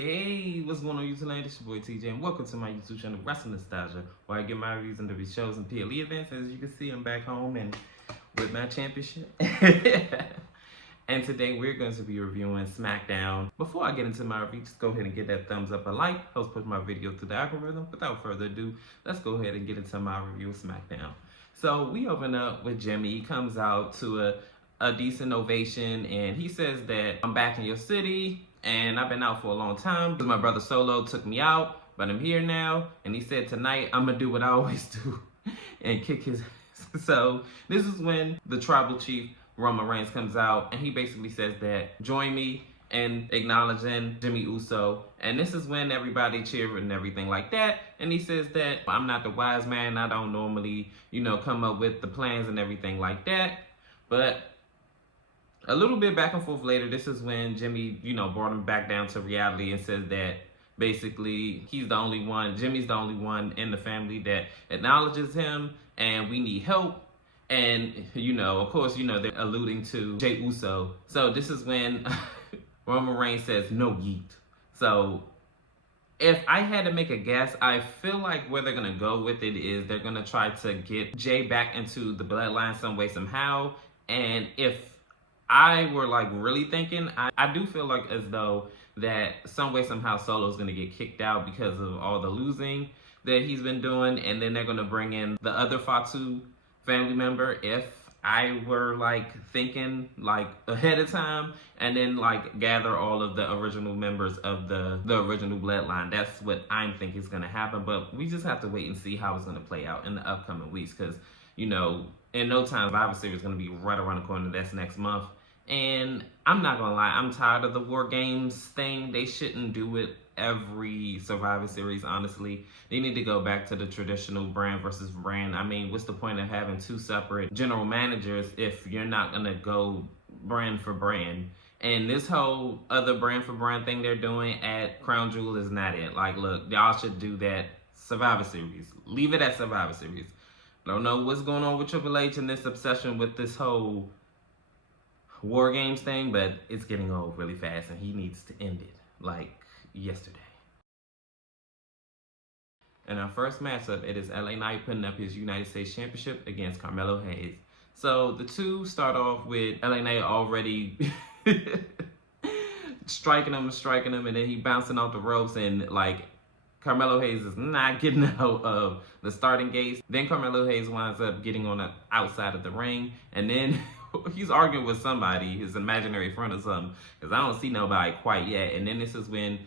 Hey, what's going on YouTube land? It's your boy TJ and welcome to my YouTube channel Wrestling Nostalgia, where I get my reviews into the shows and PLE events. As you can see, I'm back home and with my championship. And today we're going to be reviewing SmackDown. Before I get into my review, just go ahead and give that thumbs up, a like, helps push my video to the algorithm. Without further ado, let's go ahead and get into my review of SmackDown. So we open up with Jimmy. He comes out to a decent ovation and he says that I'm back in your city and I've been out for a long time because my brother Solo took me out, but I'm here now. And he said tonight I'm gonna do what I always do and kick his ass. So this is when the tribal chief Roman Reigns comes out and he basically says that join me in acknowledging Jimmy Uso. And this is when everybody cheered and everything like that. And he says that I'm not the wise man. I don't normally, come up with the plans and everything like that. But a little bit back and forth later, this is when Jimmy, brought him back down to reality and says that basically he's the only one, Jimmy's the only one in the family that acknowledges him and we need help. And, of course, they're alluding to Jey Uso. So this is when Roman Reigns says, no yeet. So if I had to make a guess, I feel like where they're going to go with it is they're going to try to get Jey back into the bloodline some way, somehow. And if I were really thinking, I do feel like as though that some way, somehow Solo's going to get kicked out because of all the losing that he's been doing. And then they're going to bring in the other Fatu family member if I were thinking ahead of time, and then gather all of the original members of the original bloodline. That's what I'm thinking is going to happen, but we just have to wait and see how it's going to play out in the upcoming weeks because, in no time, Survivor Series is going to be right around the corner. That's next month. And I'm not going to lie, I'm tired of the War Games thing. They shouldn't do it every Survivor Series, honestly. They need to go back to the traditional brand versus brand. I mean, what's the point of having two separate general managers if you're not going to go brand for brand? And this whole other brand for brand thing they're doing at Crown Jewel is not it. Look, y'all should do that Survivor Series. Leave it at Survivor Series. Don't know what's going on with Triple H and this obsession with this whole War Games thing, but it's getting old really fast and he needs to end it yesterday. In our first matchup, it is LA Knight putting up his United States Championship against Carmelo Hayes. So the two start off with LA Knight already striking him, and then he bouncing off the ropes, and Carmelo Hayes is not getting out of the starting gates. Then Carmelo Hayes winds up getting on the outside of the ring, and then he's arguing with somebody, his imaginary friend or something, because I don't see nobody quite yet. And then this is when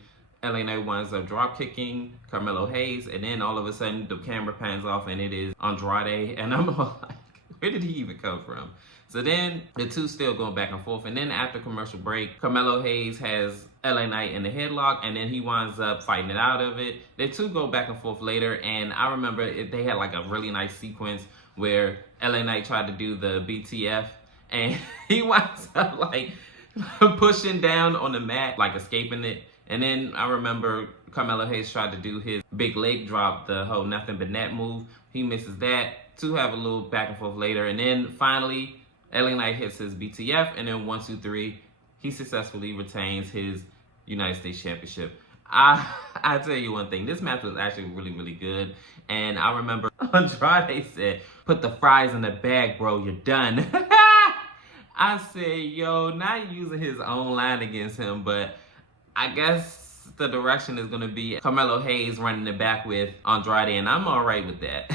LA Knight winds up drop kicking Carmelo Hayes, and then all of a sudden the camera pans off and it is Andrade, and I'm all like, where did he even come from? So then the two still going back and forth, and then after commercial break, Carmelo Hayes has LA Knight in the headlock, and then he winds up fighting it out of it. The two go back and forth later, and I remember they had a really nice sequence where LA Knight tried to do the BTF, and he winds up pushing down on the mat, escaping it. And then I remember Carmelo Hayes tried to do his big leg drop, the whole nothing but net move. He misses that. Two have a little back and forth later. And then finally, LA Knight hits his BTF. And then 1, 2, 3, he successfully retains his United States Championship. I tell you one thing, this match was actually really, really good. And I remember Andrade said, put the fries in the bag, bro, you're done. I said, yo, not using his own line against him, but I guess the direction is going to be Carmelo Hayes running it back with Andrade, and I'm all right with that.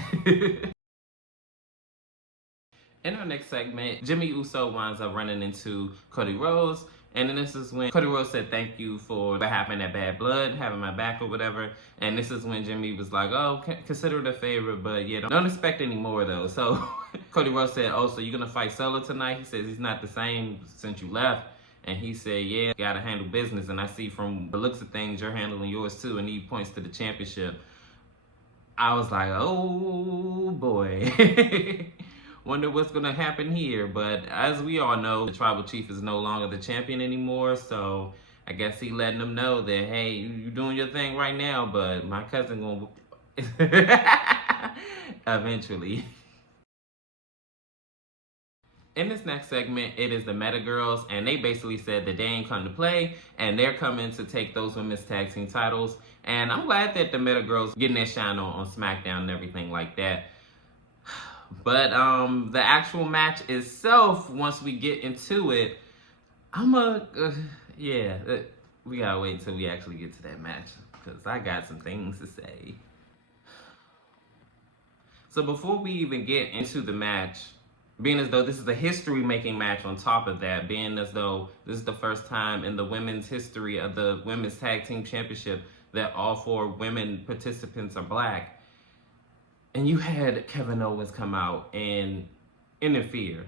In our next segment, Jimmy Uso winds up running into Cody Rhodes, and then this is when Cody Rhodes said thank you for what happened at Bad Blood, having my back or whatever, and this is when Jimmy was like, oh, consider it a favor, but yeah, don't expect any more though. So Cody Rhodes said, oh, so you're going to fight Solo tonight? He says he's not the same since you left. And he said, yeah, gotta handle business. And I see from the looks of things, you're handling yours too. And he points to the championship. I was like, oh boy. Wonder what's gonna happen here. But as we all know, the tribal chief is no longer the champion anymore. So I guess he letting them know that, hey, you doing your thing right now, but my cousin gonna whoop eventually. In this next segment, it is the Meta Girls, and they basically said that they ain't come to play, and they're coming to take those women's tag team titles. And I'm glad that the Meta Girls getting their shine on SmackDown and everything like that. But the actual match itself, once we get into it, we gotta wait until we actually get to that match, because I got some things to say. So before we even get into the match, being as though this is a history-making match on top of that, being as though this is the first time in the women's history of the Women's Tag Team Championship that all 4 women participants are black, and you had Kevin Owens come out and interfere.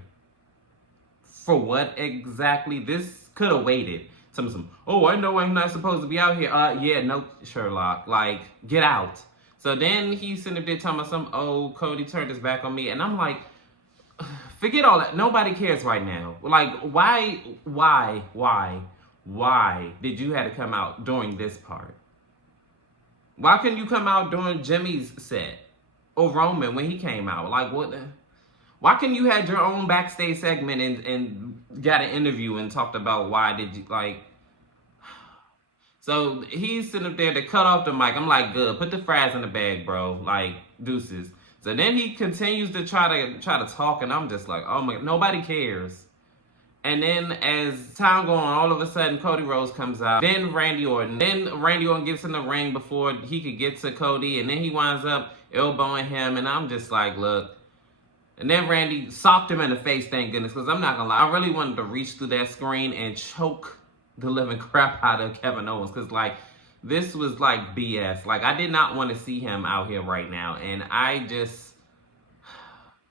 For what exactly? This could have waited. I know I'm not supposed to be out here. Yeah, no, Sherlock. Like, get out. So then he's sitting there talking about Cody turned his back on me. And I'm like, forget all that. Nobody cares right now. Like, why did you have to come out during this part? Why couldn't you come out during Jimmy's set? Or Roman when he came out? Like, what? Why couldn't you had your own backstage segment and got an interview and talked about why did you, like... So he's sitting up there to cut off the mic. I'm like, good. Put the fries in the bag, bro. Like, deuces. So then he continues to try to talk, and I'm just like, oh my, nobody cares. And then as time goes on, all of a sudden Cody Rhodes comes out. Then Randy Orton. Then Randy Orton gets in the ring before he could get to Cody, and then he winds up elbowing him, and I'm just like, look. And then Randy socked him in the face, thank goodness, because I'm not gonna lie, I really wanted to reach through that screen and choke the living crap out of Kevin Owens, because like, this was like BS. Like, I did not want to see him out here right now, and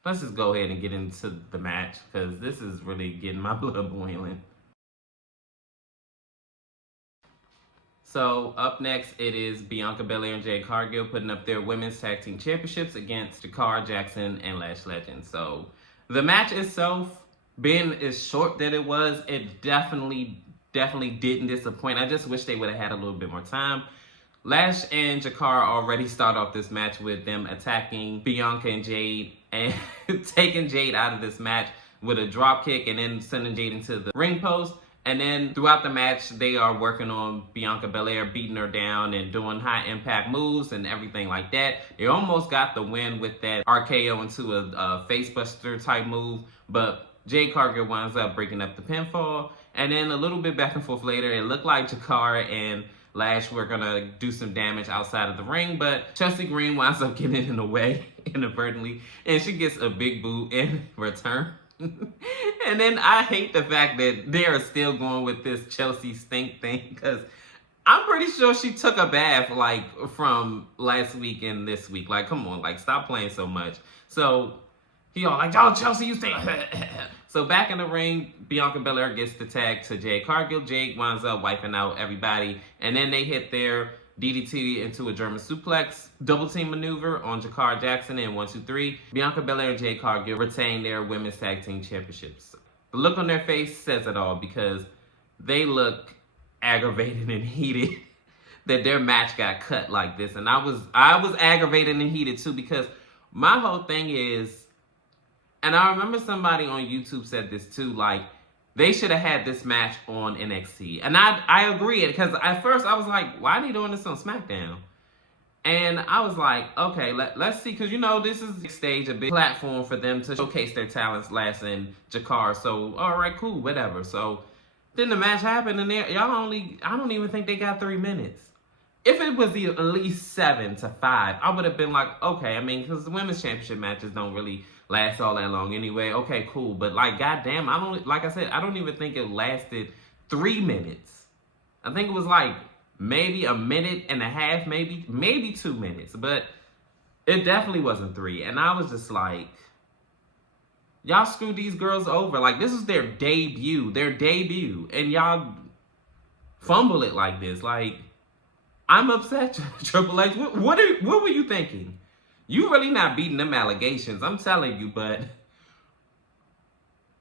let's just go ahead and get into the match, because this is really getting my blood boiling. So up next, it is Bianca Belair and Jade Cargill putting up their women's tag team championships against Jakara, Jackson, and Lash Legend. So the match itself, being as short that it was, it definitely didn't disappoint. I just wish they would have had a little bit more time. Lash and Jakara already start off this match with them attacking Bianca and Jade and taking Jade out of this match with a drop kick and then sending Jade into the ring post. And then throughout the match, they are working on Bianca Belair, beating her down and doing high impact moves and everything like that. They almost got the win with that RKO into a face buster type move, but Jade Cargill winds up breaking up the pinfall. And then a little bit back and forth later, it looked like Jakara and Lash were gonna do some damage outside of the ring, but Chelsea Green winds up getting in the way inadvertently, and she gets a big boot in return. And then I hate the fact that they are still going with this Chelsea stink thing, because I'm pretty sure she took a bath like from last week and this week. Like, come on, like, stop playing so much. So he all like, oh, Chelsea, you stink. So back in the ring, Bianca Belair gets the tag to Jade Cargill. Jade winds up wiping out everybody, and then they hit their DDT into a German suplex double team maneuver on Jakara, Jackson, and 1, 2, 3. Bianca Belair and Jade Cargill retain their women's tag team championships. The look on their face says it all, because they look aggravated and heated that their match got cut like this. And I was aggravated and heated too, because my whole thing is, and I remember somebody on YouTube said this too, like, they should have had this match on NXT. And I agree, because at first I was like, why are they doing this on SmackDown? And I was like, okay, let's see, because, you know, this is a stage, a big platform for them to showcase their talents, Lash and Jakara. So, all right, cool, whatever. So then the match happened, and I don't even think they got 3 minutes. If it was at least 7 to 5, I would have been like, okay, I mean, because the women's championship matches don't really last all that long anyway. Okay, cool. But like, goddamn, like I said, I don't even think it lasted 3 minutes. I think it was like maybe a minute and a half, maybe 2 minutes, but it definitely wasn't 3. And I was just like, Y'all screwed these girls over. Like, this is their debut. And y'all fumble it like this. Like, I'm upset, Triple H. What were you thinking? You really not beating them allegations, I'm telling you, but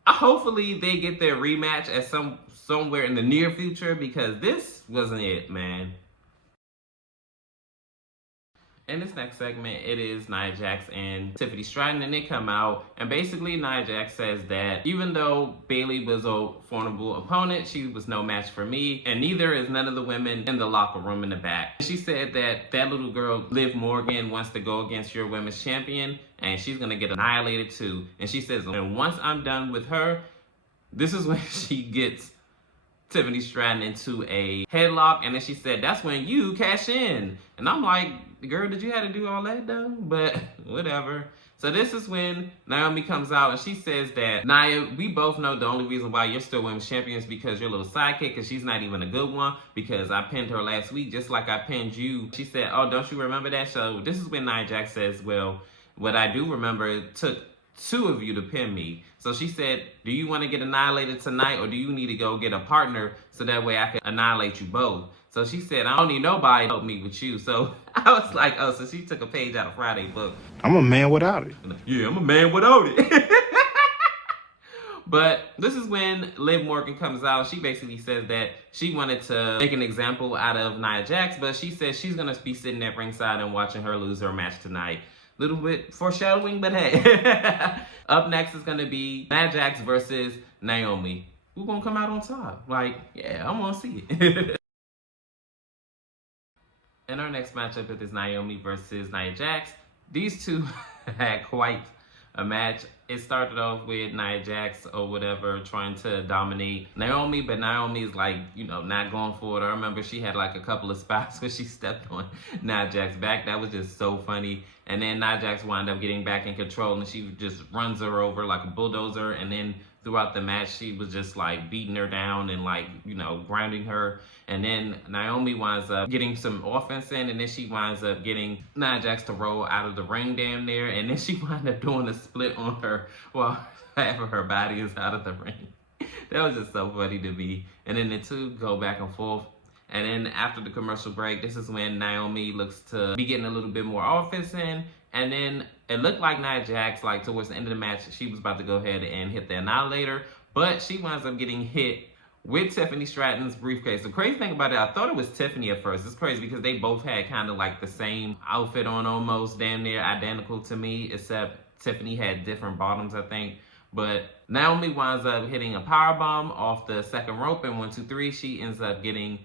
hopefully they get their rematch at somewhere in the near future, because this wasn't it, man. In this next segment, it is Nia Jax and Tiffany Stratton, and they come out, and basically Nia Jax says that even though Bayley was a formidable opponent, she was no match for me, and neither is none of the women in the locker room in the back. She said that that little girl, Liv Morgan, wants to go against your women's champion, and she's gonna get annihilated too. And she says, and once I'm done with her, this is when she gets Tiffany Stratton into a headlock, and then she said, that's when you cash in. And I'm like, girl, did you have to do all that though? But whatever. So this is when Naomi comes out, and she says that, Nia, we both know the only reason why you're still women's champion is because your little sidekick, because she's not even a good one, because I pinned her last week just like I pinned you. She said, oh, don't you remember that? So this is when Nia Jax says, well, what I do remember, it took 2 of you to pin me. So she said, do you want to get annihilated tonight, or do you need to go get a partner so that way I can annihilate you both? So she said, I don't need nobody to help me with you. So I was like, oh, so she took a page out of Friday's book. I'm a man without it. Yeah, I'm a man without it. But this is when Liv Morgan comes out. She basically says that she wanted to make an example out of Nia Jax, but she says she's going to be sitting at ringside and watching her lose her match tonight. Little bit foreshadowing, but hey. Up next is going to be Nia Jax versus Naomi. Who's going to come out on top? Like, yeah, I want to see it. And our next matchup is Naomi versus Nia Jax. These two had quite a match. It started off with Nia Jax or whatever trying to dominate Naomi, but Naomi is like, not going for it. I remember she had like a couple of spots where she stepped on Nia Jax's back. That was just so funny. And then Nia Jax wound up getting back in control, and she just runs her over like a bulldozer. And then throughout the match, she was just like beating her down and like, grounding her. And then Naomi winds up getting some offense in, and then she winds up getting Nia Jax to roll out of the ring damn near. And then she winds up doing a split on her while half of her body is out of the ring. That was just so funny to me. And then the two go back and forth. And then after the commercial break, this is when Naomi looks to be getting a little bit more offense in. And then it looked like Nia Jax, like towards the end of the match, she was about to go ahead and hit the Annihilator. But she winds up getting hit with Tiffany Stratton's briefcase. The crazy thing about it, I thought it was Tiffany at first. It's crazy because they both had kind of like the same outfit on, almost damn near identical to me, except Tiffany had different bottoms, I think. But Naomi winds up hitting a powerbomb off the second rope, and 1, 2, 3, she ends up getting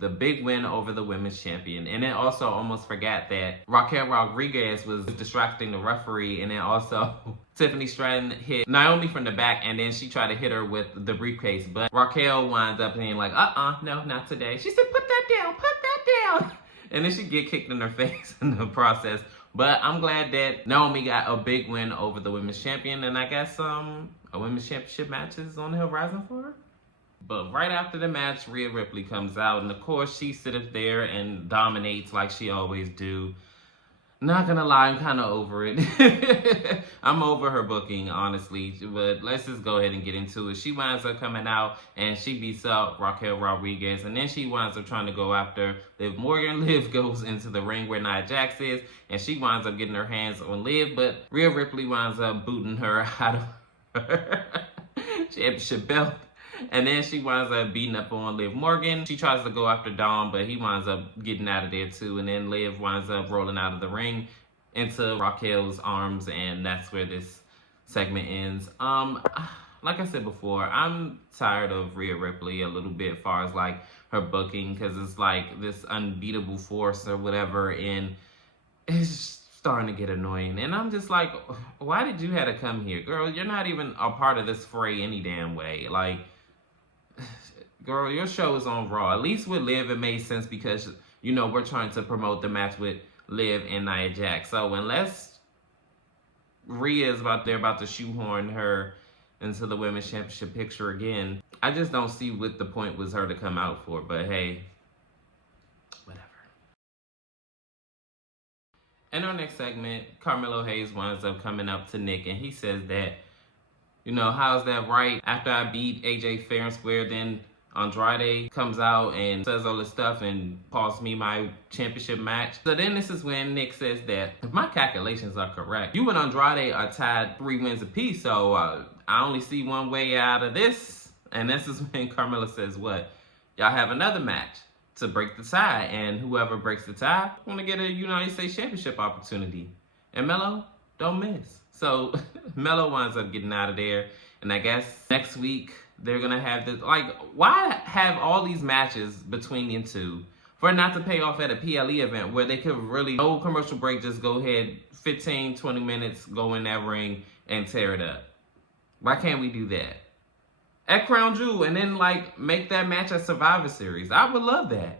the big win over the women's champion. And then also almost forgot that Raquel Rodriguez was distracting the referee, and then also Tiffany Stratton hit Naomi from the back, and then she tried to hit her with the briefcase, but Raquel winds up being like, no, not today. She said, put that down. And then she get kicked in her face in the process. But I'm glad that Naomi got a big win over the women's champion, and I guess a women's championship match is on the horizon for her. But right after the match, Rhea Ripley comes out, and of course she sits there and dominates like she always do. Not gonna lie, I'm kind of over it. I'm over her booking, honestly. But let's just go ahead and get into it. She winds up coming out, and she beats up Raquel Rodriguez, and then she winds up trying to go after Liv Morgan. Liv goes into the ring where Nia Jax is, and she winds up getting her hands on Liv, but Rhea Ripley winds up booting her out of her championship belt. And then she winds up beating up on Liv Morgan. She tries to go after Dom, but he winds up getting out of there too. And then Liv winds up rolling out of the ring into Raquel's arms, and that's where this segment ends. Like I said before, I'm tired of Rhea Ripley a little bit as far as like her booking, because it's like this unbeatable force or whatever, and it's starting to get annoying. And I'm just like, why did you have to come here? Girl, you're not even a part of this fray any damn way. Like, girl, your show is on Raw. At least with Liv, it made sense because, we're trying to promote the match with Liv and Nia Jax. So unless Rhea is they're about to shoehorn her into the women's championship picture again, I just don't see what the point was her to come out for. But hey, whatever. In our next segment, Carmelo Hayes winds up coming up to Nick, and he says that You know, how's that right? After I beat AJ fair and square, then Andrade comes out and says all this stuff and costs me my championship match. So then this is when Nick says that if my calculations are correct, you and Andrade are tied 3 wins apiece. So I only see one way out of this. And this is when Carmella says what? Y'all have another match to break the tie. And whoever breaks the tie want to get a United States Championship opportunity. And Melo, don't miss. So Melo winds up getting out of there. And I guess next week they're going to have this. Like, why have all these matches between the two for it not to pay off at a PLE event where they could really, no commercial break, just go ahead, 15, 20 minutes, go in that ring and tear it up? Why can't we do that? At Crown Jewel, and then like make that match a Survivor Series. I would love that.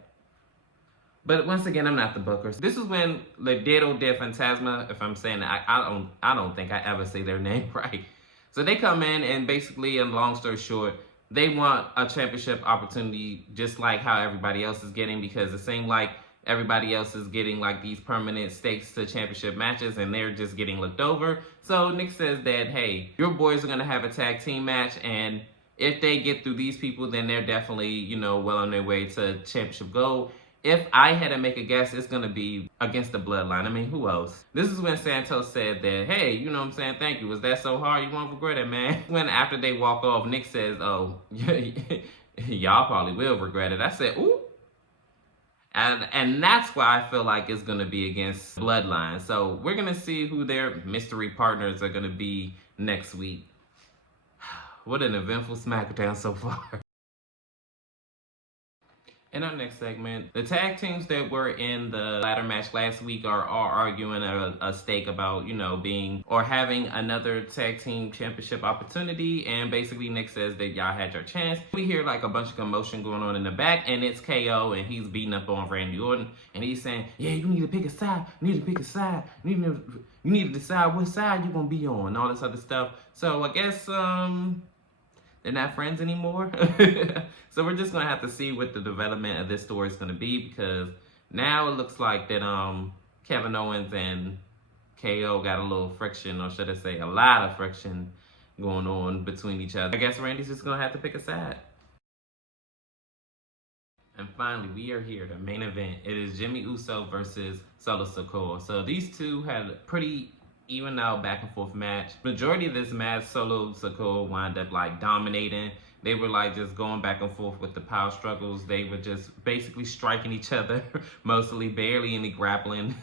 But once again, I'm not the booker. This is when Legado de Fantasma, if I'm saying that, I don't think I ever say their name right. So they come in and basically, in long story short, they want a championship opportunity just like how everybody else is getting, because it seems like everybody else is getting like these permanent stakes to championship matches and they're just getting looked over. So Nick says that, hey, your boys are going to have a tag team match, and if they get through these people, then they're definitely, you know, well on their way to championship gold. If I had to make a guess, it's going to be against the Bloodline. I mean, who else? This is when Santos said that, hey, you know what I'm saying? Thank you. Was that so hard? You won't regret it, man. When after they walk off, Nick says, oh, y'all probably will regret it. I said, ooh. And that's why I feel like it's going to be against Bloodline. So we're going to see who their mystery partners are going to be next week. What an eventful SmackDown so far. In our next segment, the tag teams that were in the ladder match last week are arguing a stake about, you know, being or having another tag team championship opportunity. And basically Nick says that y'all had your chance. We hear like a bunch of commotion going on in the back, and it's KO, and he's beating up on Randy Orton, and he's saying, yeah, you need to pick a side, you need to pick a side, you need to decide what side you're gonna be on, and all this other stuff. So I guess they're not friends anymore. So we're just gonna have to see what the development of this story is gonna be, because now it looks like that Kevin Owens and KO got a little friction, or should I say a lot of friction going on between each other. I guess Randy's just gonna have to pick a side. And finally, we are here, the main event. It is Jimmy Uso versus Solo Sikoa. So these two had a pretty even out back and forth match. Majority of this match, Solo Sikoa wound up like dominating. They were like just going back and forth with the power struggles. They were just basically striking each other, mostly, barely any grappling.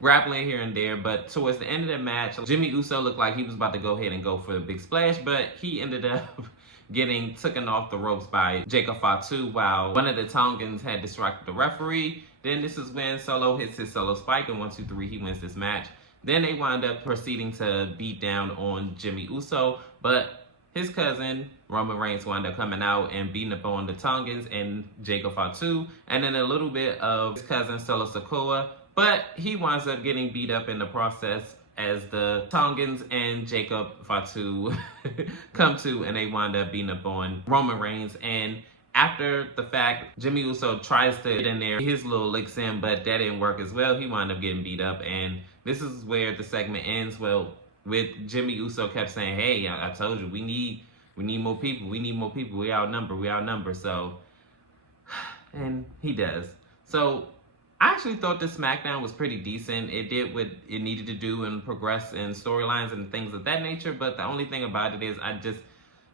Grappling here and there, but towards the end of the match, Jimmy Uso looked like he was about to go ahead and go for the big splash, but he ended up getting taken off the ropes by Jacob Fatu while one of the Tongans had distracted the referee. Then this is when Solo hits his solo spike, and 1, 2, 3, he wins this match. Then they wind up proceeding to beat down on Jimmy Uso, but his cousin, Roman Reigns, wound up coming out and beating up on the Tongans and Jacob Fatu, and then a little bit of his cousin, Solo Sikoa, but he winds up getting beat up in the process as the Tongans and Jacob Fatu come to, and they wind up beating up on Roman Reigns. And after the fact, Jimmy Uso tries to get in there, his little licks in, but that didn't work as well. He wound up getting beat up, and this is where the segment ends. Well, with Jimmy Uso kept saying, hey, I told you, we need more people. We need more people. We outnumber. So, and he does. So, I actually thought this SmackDown was pretty decent. It did what it needed to do and progress in storylines and things of that nature. But the only thing about it is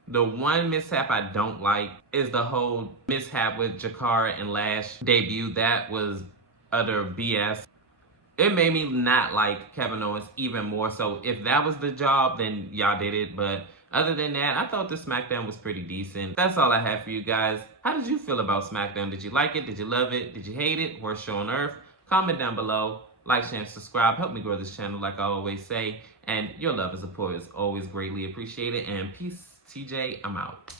the one mishap I don't like is the whole mishap with Jakara and Lash debut. That was utter BS. It made me not like Kevin Owens even more. So if that was the job, then y'all did it. But other than that, I thought this SmackDown was pretty decent. That's all I have for you guys. How did you feel about SmackDown? Did you like it? Did you love it? Did you hate it? Worst show on earth? Comment down below. Like, share, and subscribe. Help me grow this channel like I always say. And your love and support is always greatly appreciated. And peace, TJ. I'm out.